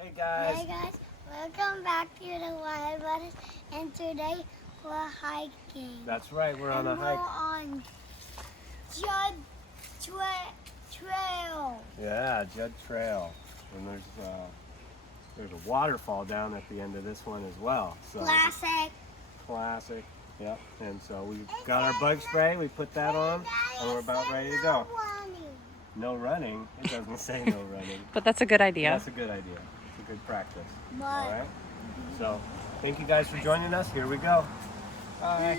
Hey guys. Hey guys, welcome back to the Wild Brothers, and today we're hiking. That's right, we're on a and hike. We're on Judd Trail. Yeah, Judd Trail. And there's a waterfall down at the end of this one as well. So Classic. Classic. Yep. And so we got our bug spray, we put that on, and we're about ready to go. No running? It doesn't say no running. But that's a good idea. That's a good idea. It's a good practice. All right? So, thank you guys for joining us. Here we go. Bye.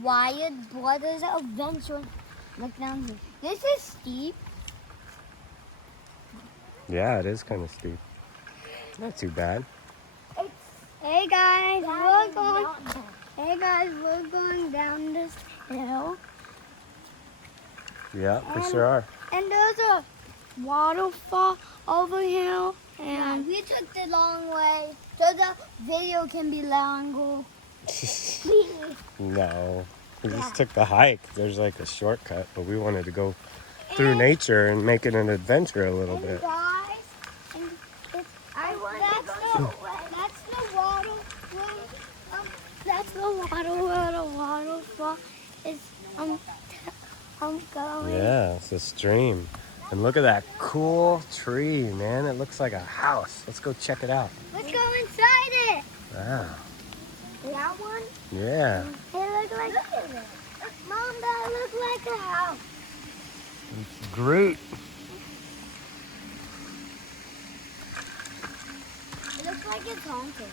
Wild Brothers Adventure. Look down here. This is steep. Yeah, it is kind of steep. Not too bad. Hey guys, we're going down this hill. Yeah, we sure are. And there's a waterfall over here. And we took the long way, so the video can be longer. No, we just took the hike. There's like a shortcut, but we wanted to go through nature and make it an adventure a little bit. Guys, and that's the water. That's the water where the waterfall is. Going. Yeah, it's a stream. And look at that cool tree, man. It looks like a house. Let's go check it out. Let's go inside it. Wow. That one? Yeah. Look at it. Mom, that looks like a house. It's Groot. It looks like it's haunted.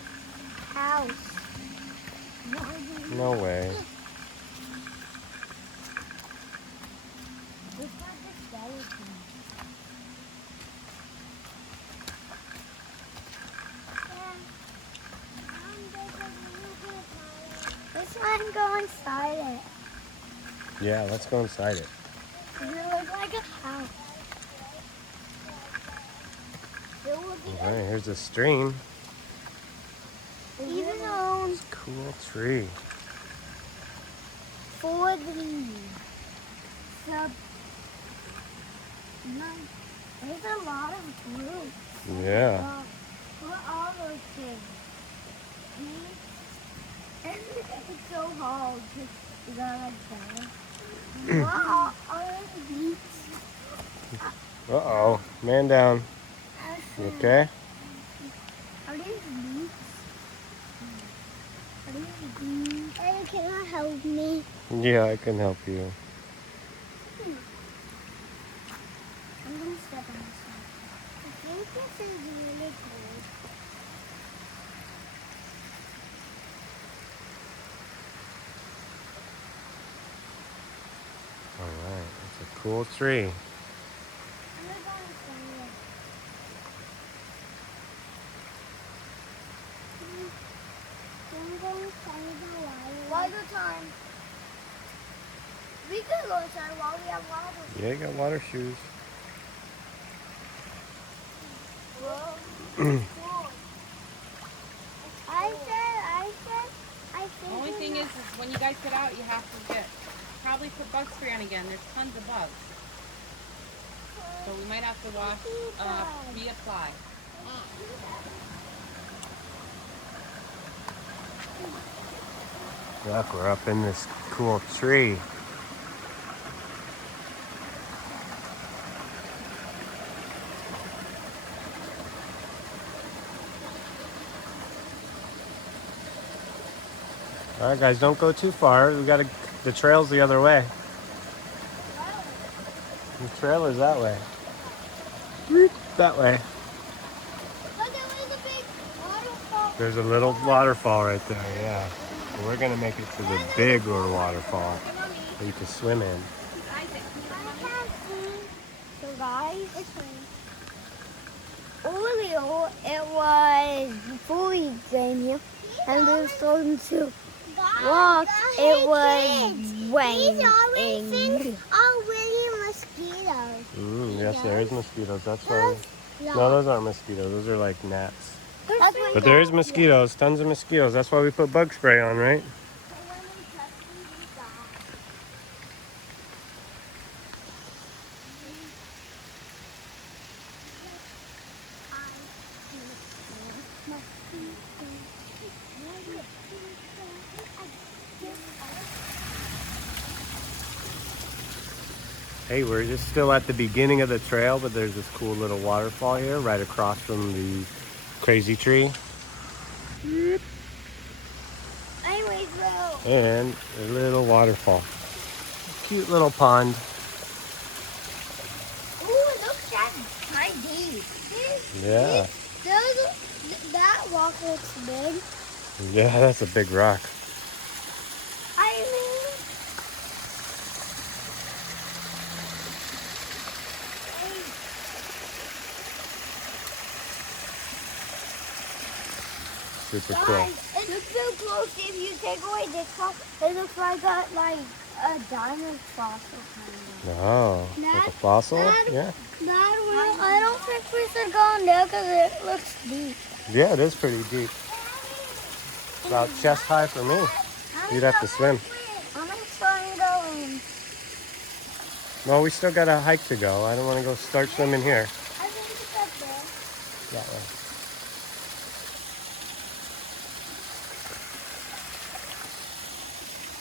House. No way. Looks like a skeleton. This one go inside it. Yeah, let's go inside it. It looks like a house. It will be All right, here's a stream. even though Cool tree. for the sub. There's a lot of groups. Yeah. What are those things? It's so hard to go like that. What are these? Uh-oh. Man down. You okay? Are these beets? Are these beets? Hey, can you help me? Yeah, I can help you. I'm gonna step on this one. I think this is really cold. All right, it's a cool tree. I'm gonna go inside it. I'm going inside the water. Water time. We could go inside while we have water. Yeah, you got water shoes. Whoa. I The only thing is when you guys get out, you have to probably put bug spray on again. There's tons of bugs. So we might have to reapply. Look, we're up in this cool tree. All right, guys, don't go too far. The trail's the other way. The trail is that way. That way. But there was a big waterfall. There's a little waterfall right there, yeah. And we're gonna make it to the bigger waterfall that you can swim in. So guys, earlier it was before we came here, and we were starting to walk. It was raining. These are really mosquitoes. Yes, there is mosquitoes. That's why. No, those aren't mosquitoes. Those are like gnats. That's But there is mosquitoes, tons of mosquitoes. That's why we put bug spray on, right? Hey, we're just still at the beginning of the trail, but there's this cool little waterfall here right across from the crazy tree. Anyways, though. And a little waterfall. Cute little pond. Ooh, look at that high deep. Yeah. That rock looks big. Yeah, that's a big rock. I mean, Super cool. guys, it looks so close. If you take away this top, it looks like a diamond fossil kind of. Oh, like a fossil? Yeah. I don't think we should go in there because it looks deep. Yeah, it is pretty deep. About chest high for me. You'd have to swim. I'm gonna try and go in. No, we still got a hike to go. I don't want to go start swimming here. I think it's up there. That way.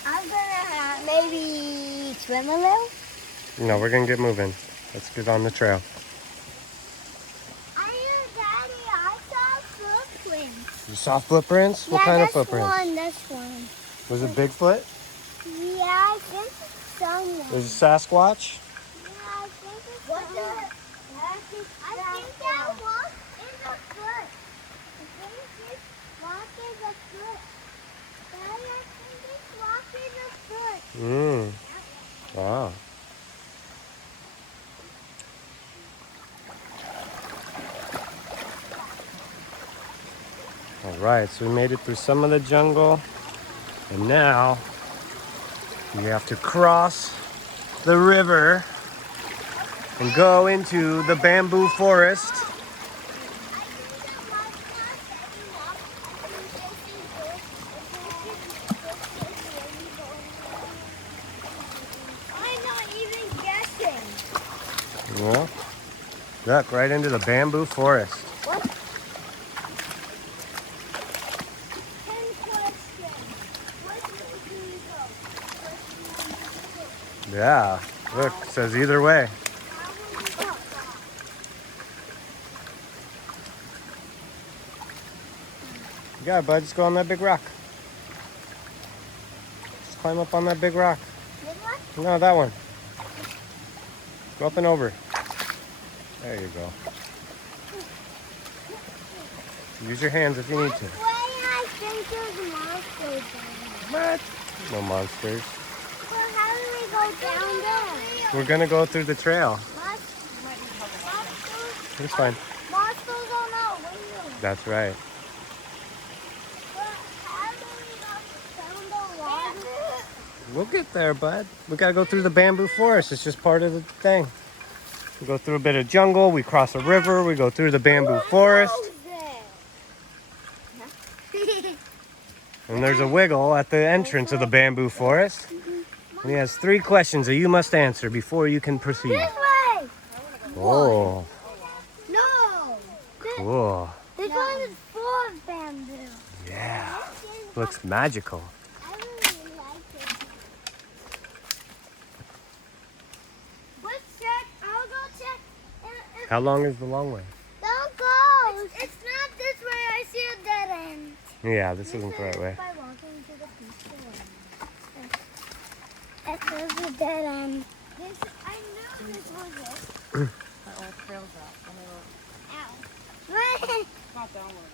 I'm gonna maybe swim a little. No, we're going to get moving. Let's get on the trail. Daddy, I saw footprints. You saw footprints? What kind of footprints? This one. Was it Bigfoot? Yeah, I think it's someone. Was it Sasquatch? Yeah, I think it's someone. I think that walk is a foot. I think this walk is a foot. Daddy, I think this walk is a foot. Wow. All right, so we made it through some of the jungle, and now we have to cross the river and go into the bamboo forest. I'm not even guessing. Well, look, right into the bamboo forest. What? 10 questions. What do we go? Yeah, look, it says either way. You got it, bud. Just go on that big rock. Just climb up on that big rock. No, that one. Go up and over. There you go. Use your hands if you need to. I think there's monsters. What? No monsters. Well, how do we go down there? We're gonna go through the trail. Monsters? It's fine. Monsters are not real. That's right. Well, how do we go down the water? We'll get there, bud. We gotta go through the bamboo forest. It's just part of the thing. We go through a bit of jungle. We cross a river. We go through the bamboo forest. And there's a wiggle at the entrance of the bamboo forest. And he has 3 questions that you must answer before you can proceed. This way. Oh, No. cool. This one is full of bamboo. Yeah. Looks magical. I really like it. Let's check. I'll go check. How long is the long way? Don't go. It's not this way. I see a dead end. Yeah, this isn't the right way. By walking to the peaceful end. It says a dead end. I knew this was it. Our old trails out. And they were Ow. not downloaded.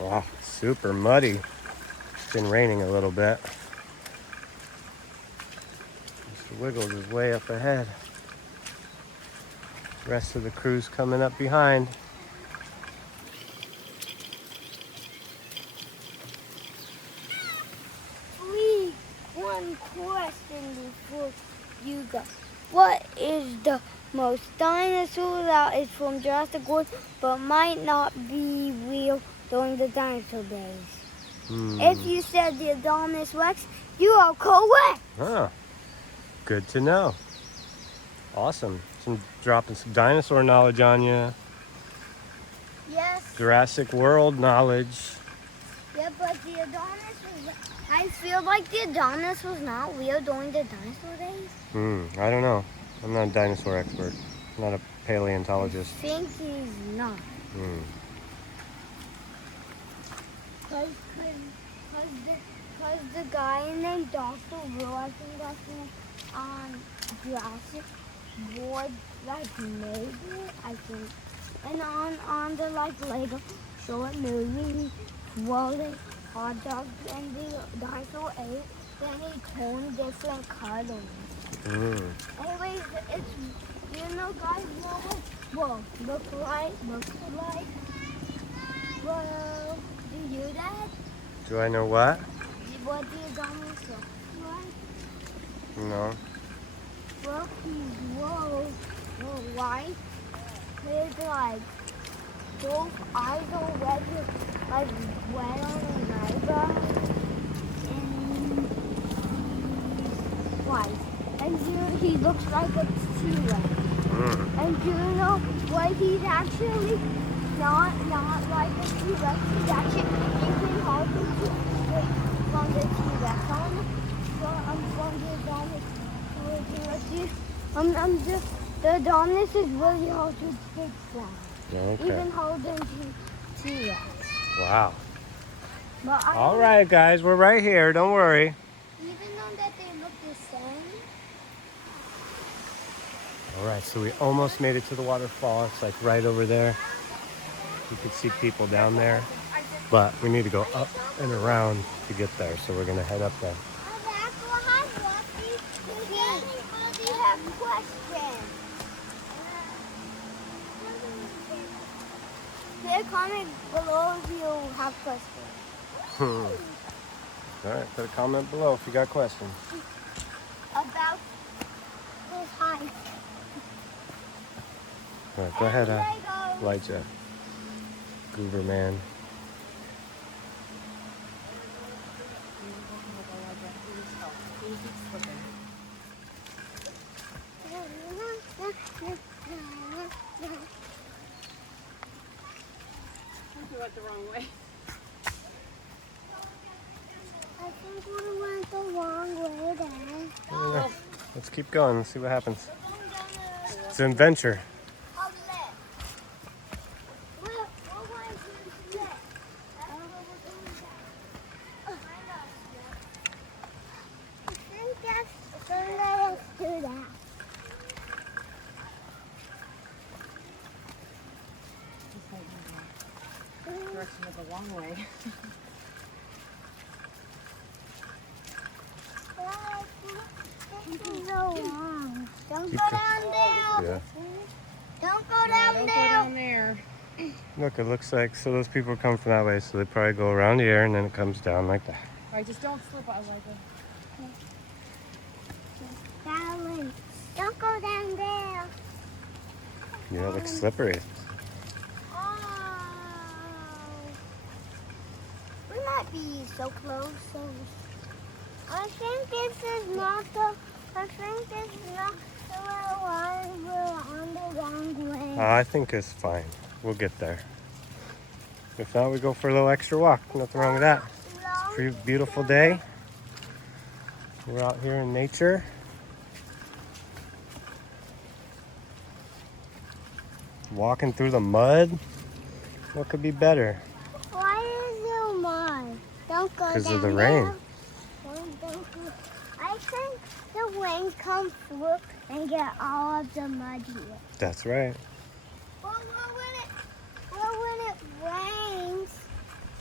Wow, super muddy. It's been raining a little bit. Mr. Wiggles is way up ahead. The rest of the crew's coming up behind. Please, one question before you go. What is the most dinosaur that is from Jurassic World but might not be real during the dinosaur days? If you said the Adonis Rex, you are correct. Huh. Good to know. Awesome. Dropping some dinosaur knowledge on you. Yes. Jurassic World knowledge. Yeah, but the Adonis was... I feel like the Adonis was not real during the dinosaur days. I don't know. I'm not a dinosaur expert. I'm not a paleontologist. I think he's not. Because the guy named Dr. Will, I think that's on Jurassic World, like, made it, I think. And on the, like, Lego short movie, rolling hot dogs and the dinosaur ate, then he turned different colors. Anyways, it's, you know, guys, whoa, looks like, well, do you, Dad? Do I know what? What the Adonis look like? No. Well, he's white. His, like, both eyes are red, like, red on his eyebrows. And he's white. And here he looks like a T-Rex. And do you know what he's actually not like a T-Rex? He's actually, you can hardly distinguish from the T-Rex. From the Adonis. The Adonis is really hard to stick from. Okay. Even holding T-Rex. Wow. But All right, guys, we're right here. Don't worry. Even though that they look the same. All right, so we almost made it to the waterfall. It's like right over there. You can see people down there. But we need to go up and around to get there. So we're going to head up there. We have questions. Comment below if you have questions. All right, put a comment below if you got questions. About this hike. All right, go ahead, Elijah. Goober man. We went the wrong way. I think we went the wrong way there. Let's keep going and see what happens. It's an adventure. Direction of the long way. Don't Keep go go- down there. Yeah. Don't go down Don't go there. down there. Look, it looks like, so those people are coming from that way, so they probably go around here and then it comes down like that. Alright, just don't slip. I like it. Balance. Don't go down there. Yeah, it looks slippery. Oh. We might be so close. I think this is not the. I think this is not the one we're on the wrong way. I think it's fine. We'll get there. If not, we go for a little extra walk. Nothing wrong with that. It's a pretty beautiful day. We're out here in nature. Walking through the mud. What could be better? Why is there mud? Don't go down there. Because of the rain. I I think the rain come through and get all of the mud here. That's right. Well, when it rains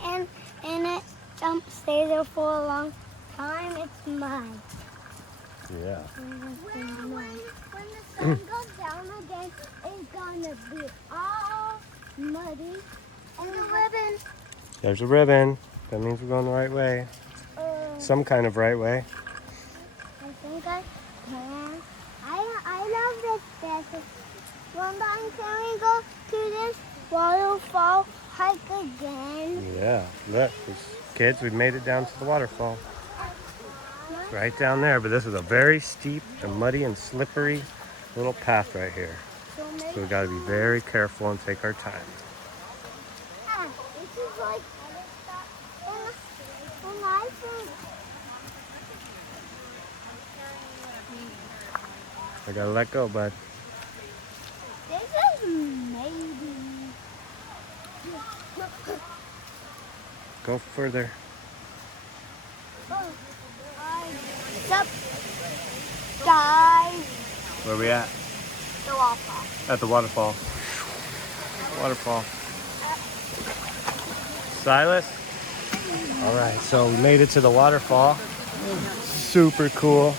and it don't stay there for a long time, it's mud. Yeah. When the sun goes down again, it's gonna be all muddy. And the ribbon. There's a ribbon. That means we're going the right way. Some kind of right way. I think I can. I love this desert. One time, can we go to this waterfall hike again? Yeah. Look, kids, we made it down to the waterfall. It's right down there, but this is a very steep and muddy and slippery little path right here. So we got to be very careful and take our time. This is like when I think. I gotta let go, bud. This is maybe. Go further. Sup, guys? Where we at? The waterfall. At the waterfall. Waterfall. Silas? All right, so we made it to the waterfall. Super cool.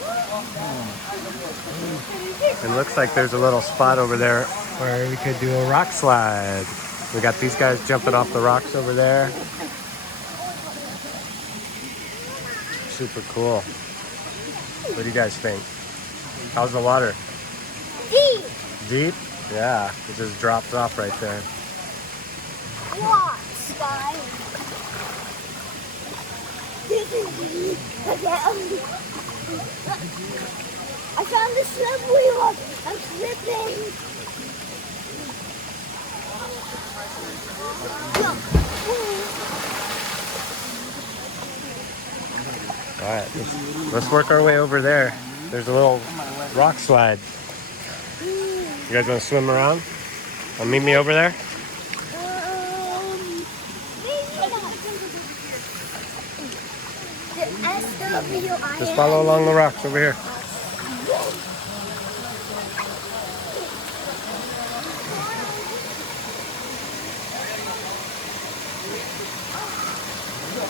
It looks like there's a little spot over there where we could do a rock slide. We got these guys jumping off the rocks over there. Super cool. What do you guys think? How's the water? Deep. Deep? Yeah, it just drops off right there. Rocks, guys. This is deep. I found the slippery rock. I'm slipping. All right, let's work our way over there. There's a little rock slide. You guys want to swim around? Meet me over there? Just follow along the rocks over here.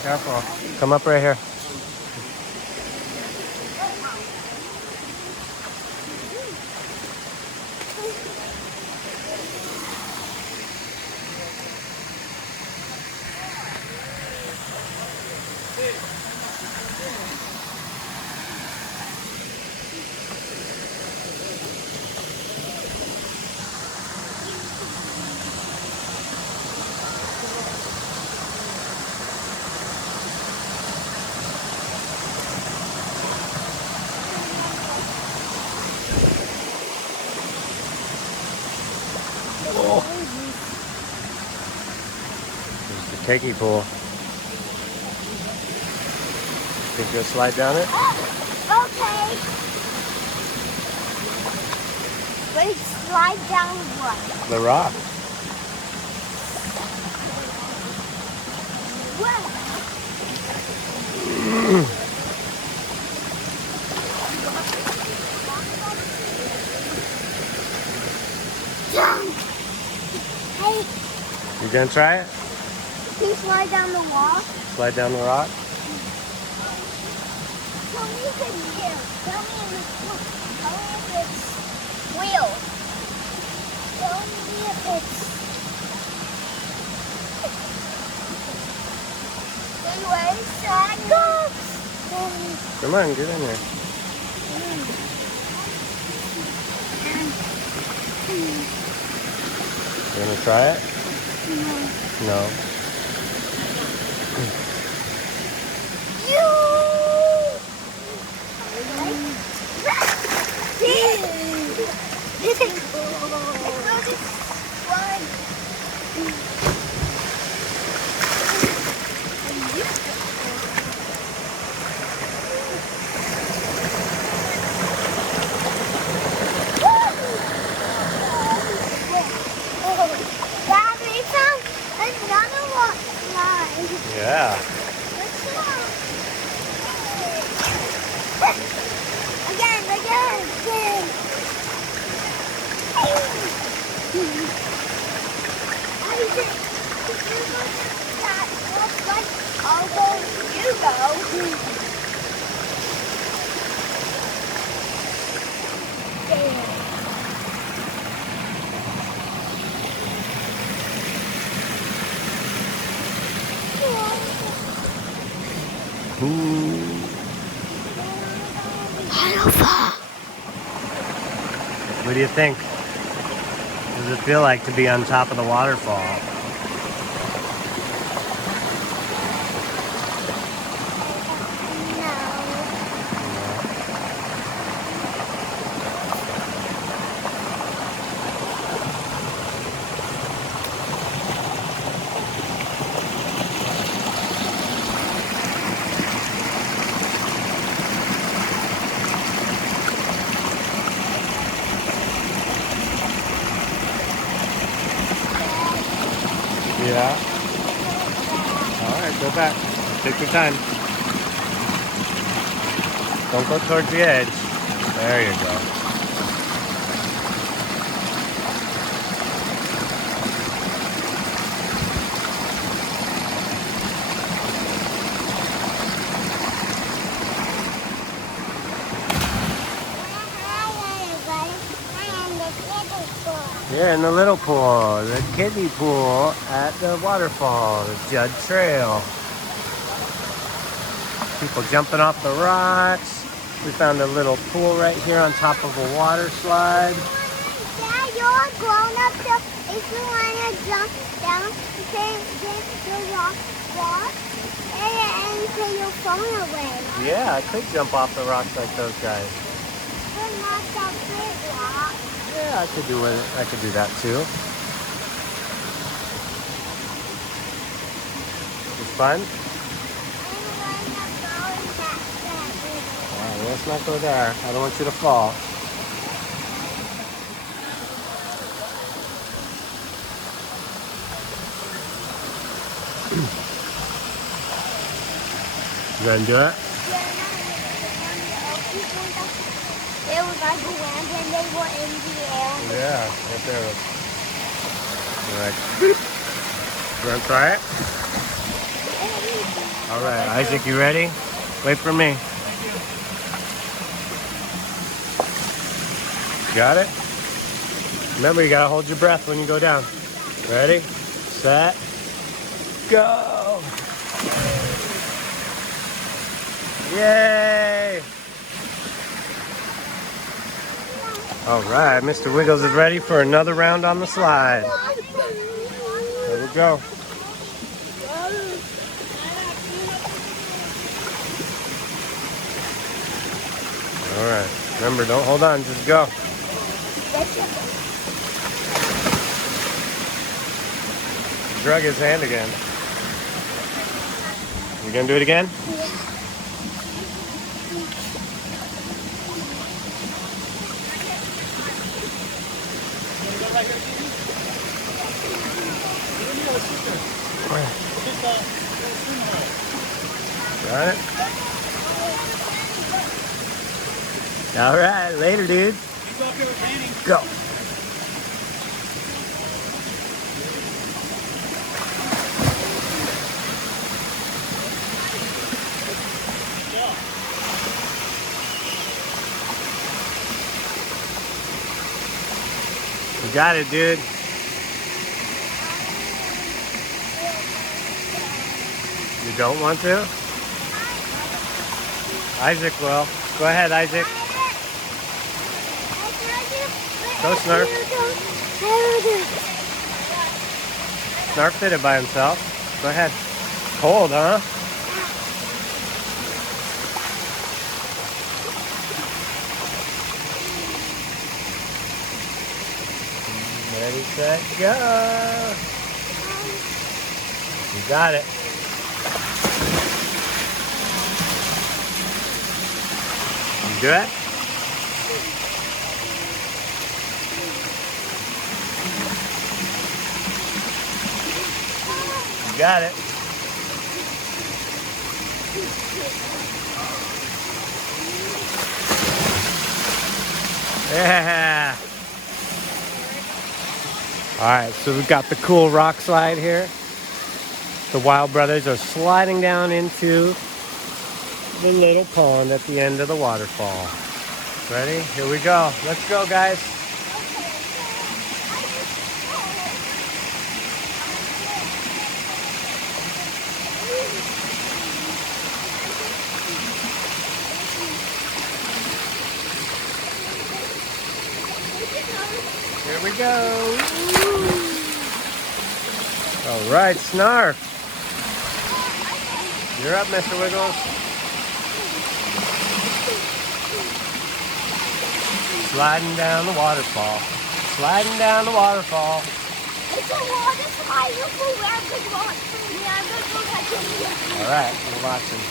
Careful. Come up right here. There's the keiki pool. Think you'll slide down it? Okay. Wait, slide down what? The rock. What? Hey, You gonna try it? can you slide down the wall? Slide down the rock? Tell me if it's here. Tell me if it's real. Tell me if it's... Anyway, cycles. Come on, get in there. You gonna try it? No. Daddy, found another Ooh. What do you think? What does it feel like to be on top of the waterfall? Yeah. All right, go back. Take your time. Don't go towards the edge. There you go. You're in the little pool, the kiddie pool at the waterfall, the Judd Trail. People jumping off the rocks. We found a little pool right here on top of a water slide. Dad, you're grown up, so if you want to jump down, you can get the rock and take your phone away. Yeah, I could jump off the rocks like those guys. But not that big rock. Yeah, I could do it. I could do that too. It's fun. All right, let's not go there. I don't want you to fall. You gonna do it? It was like a wind and they were in the air. Yeah, right there. All right. You want to try it? All right, Isaac, you ready? Wait for me. Got it? Remember, you gotta hold your breath when you go down. Ready, set, go! Yay! All right, Mr. Wiggles is ready for another round on the slide. There we go. All right, remember, don't hold on, just go. Drug his hand again. You gonna do it again? Got it? All right, later, dude. Go. You got it, dude. You don't want to? Isaac will. Go ahead, Isaac. Go, Snarf. Snarf did it by himself. Go ahead. Cold, huh? Ready, set, go. You got it. You do it? You got it. Yeah. All right, so we've got the cool rock slide here. The Wild Brothers are sliding down into the little pond at the end of the waterfall. Ready? Here we go. Let's go, guys. Here we go. All right, Snarf. You're up, Mr. Wiggles. Sliding down the waterfall. Sliding down the waterfall. It's a water slide for where the water. All right, we're watching.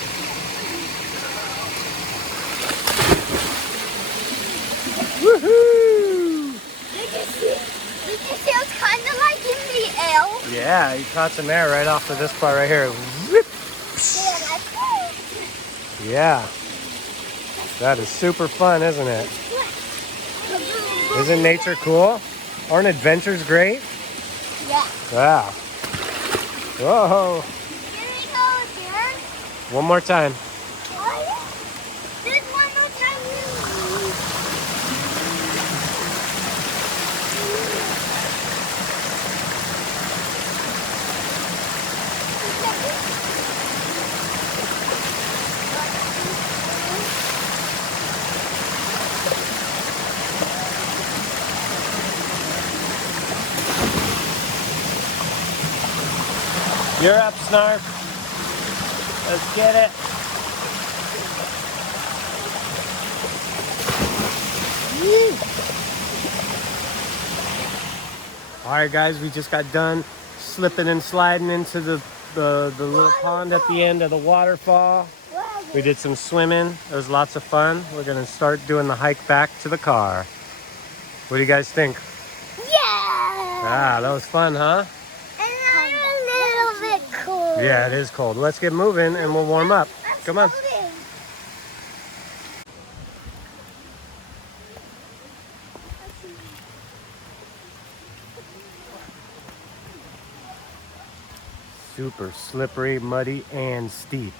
Woohoo! Did you see it's kind of like in the air? Yeah, you caught some air right off of this part right here. Yeah. That is super fun, isn't it? Isn't nature cool? Aren't adventures great? Yeah. Yeah. Whoa. Can we go there? One more time. Just one more time. You're up, Snarf. Let's get it. All right, guys, we just got done slipping and sliding into the little pond at the end of the waterfall. We did some swimming. It was lots of fun. We're going to start doing the hike back to the car. What do you guys think? Yeah. Ah, that was fun, huh? And a little bit cool. Yeah, it is cold. Let's get moving and we'll warm up. Come on. Super slippery, muddy, and steep.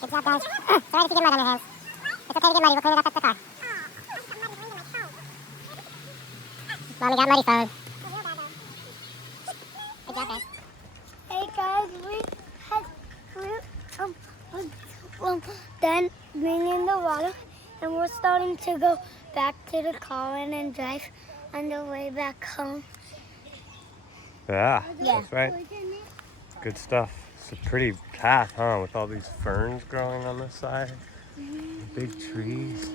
Good job, guys. Sorry if you get mud on your hands. It's okay to get muddy. We'll clean it up at the car. Mommy got muddy phone. Good job, guys. Hey guys, we done being in the water, and we're starting to go back to the car and then drive on the way back home. Yeah, Yeah. that's right. Good stuff. It's a pretty path, huh? With all these ferns growing on the side. Big trees.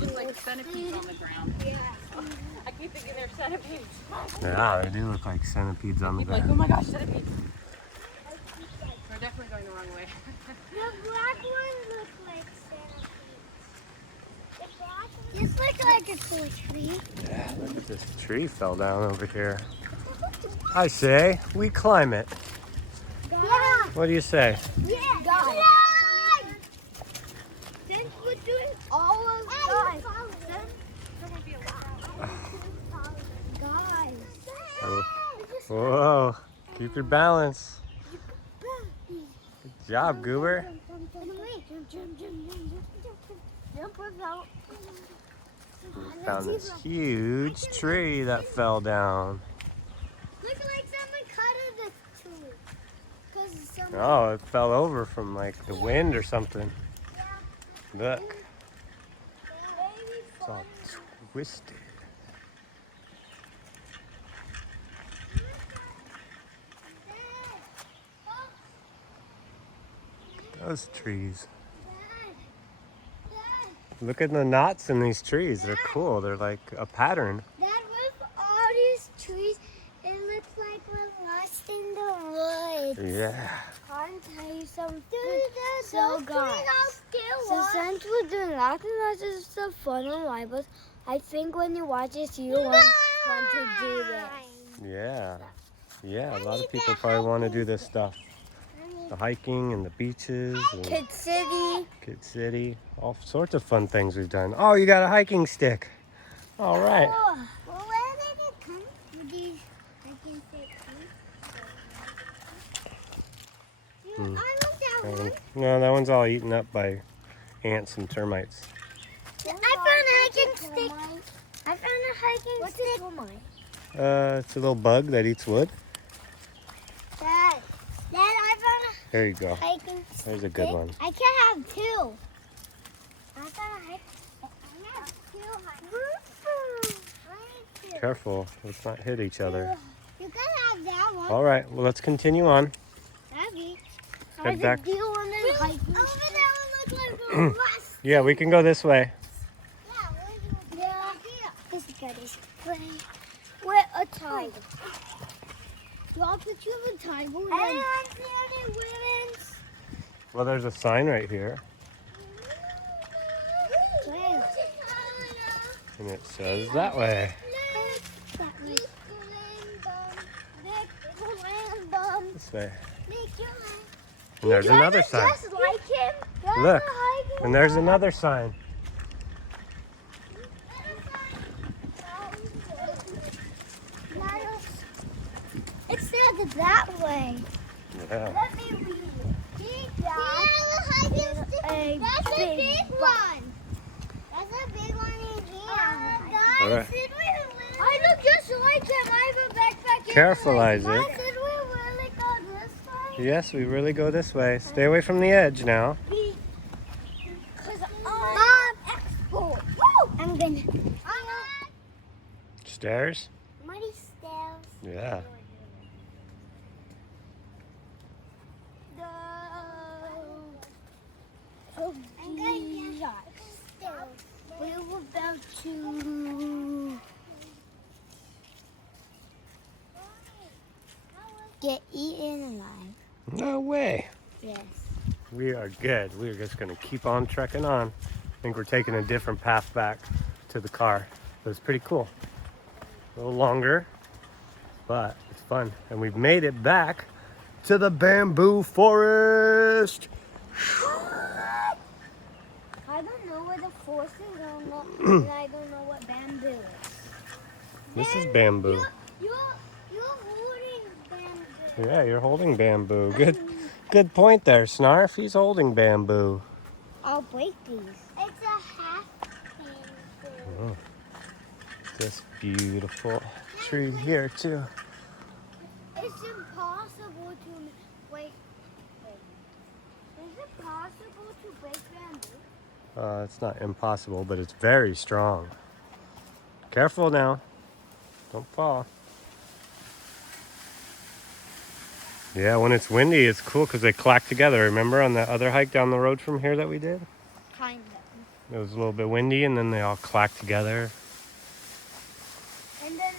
Look like centipedes on the ground. Yeah. I keep thinking they're centipedes. Yeah, they do look like centipedes on the Keep like, oh ground. my gosh, centipedes. We're definitely going the wrong way. The black ones look like centipedes. The black ones just look like a cool tree. Yeah, look at this tree fell down over here. I say we climb it. Yeah. What do you say? Yeah. Guys. Since we're doing all of guys. Guys. Oh. Whoa, keep your balance. Good job, Goober. We found this huge tree that fell down. Look like someone cut the tree. 'Cause someone Oh, it fell over from like the wind or something. Look, it's all twisted. Those trees. Look at the knots in these trees. They're cool. They're like a pattern. That with all these trees, it looks like we're lost in the woods. Yeah. I can tell you something. So guys, so since we're doing lots and lots of stuff fun on Libels, I think when you watch this, you want to do this. Yeah. Yeah, a lot of people probably want to do this stuff. The hiking and the beaches and Kid City. Kid City. All sorts of fun things we've done. Oh, you got a hiking stick. All right. Oh, well, where did it come from? These Hmm. I want that That one. one- No, that one's all eaten up by ants and termites. I found a hiking stick. I found a hiking What's stick. a termite? It's a little bug that eats wood. Dad, I found There you go. a hiking stick. There's a good one. I can have two. I found a hiking stick. I have two hiking sticks. Careful, let's not hit each other. You can have that one. All right, well, let's continue on. Daddy. Head back. Do you want to hiking stick? Over there would look like a rust. Yeah, we can go this way. Yeah. This is good. We're a tiger. Draw a picture of a tiger. Anyone see any women's? Well, there's a sign right here, and it says that way. This way. And there's another sign. Just like him. Look, and there's another sign. It says that way. Yeah. Let me read it. That's a big one. That's a big one in here. All right. I look just like him. I have a backpack. Careful, Isaac. Did we really go this way? Yes, we really go this way. Stay away from the edge now. Because I'm expert. Woo! I'm gonna. Stairs? Muddy stairs. Yeah. Oh, I'm gonna get stairs. We were about to get eaten alive. No way. Yes. We are good. We're just going to keep on trekking on. I think we're taking a different path back to the car. It was pretty cool. A little longer, but it's fun. And we've made it back to the bamboo forest. I don't know where the forest is, and I don't know what bamboo is. This is bamboo. You're holding bamboo. Yeah, you're holding bamboo. Good point there, Snarf. He's holding bamboo. I'll break these. It's a half bamboo. Oh, this beautiful tree here too. It's impossible to wait. Is it possible to break bamboo? It's not impossible, but it's very strong. Careful now. Don't fall. Yeah, when it's windy, it's cool because they clack together. Remember on that other hike down the road from here that we did? Kind of. It was a little bit windy and then they all clacked together. And then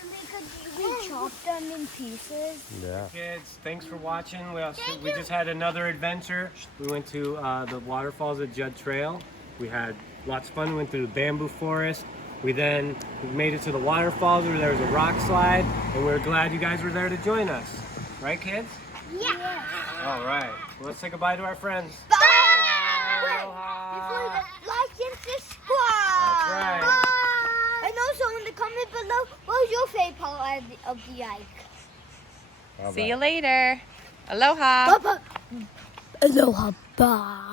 we chop them in pieces. Yeah. Kids, thanks for watching. We just had another adventure. We went to the waterfalls at Judd Trail. We had lots of fun. We went through the bamboo forest. We made it to the waterfalls where there was a rock slide, and we were glad you guys were there to join us. Right, kids? Yeah. All right. Well, let's say goodbye to our friends. Bye. Aloha. Like and subscribe. That's right. Bye. And also in the comment below, what was your favorite part of the hike? See you later. Aloha. Aloha. Bye.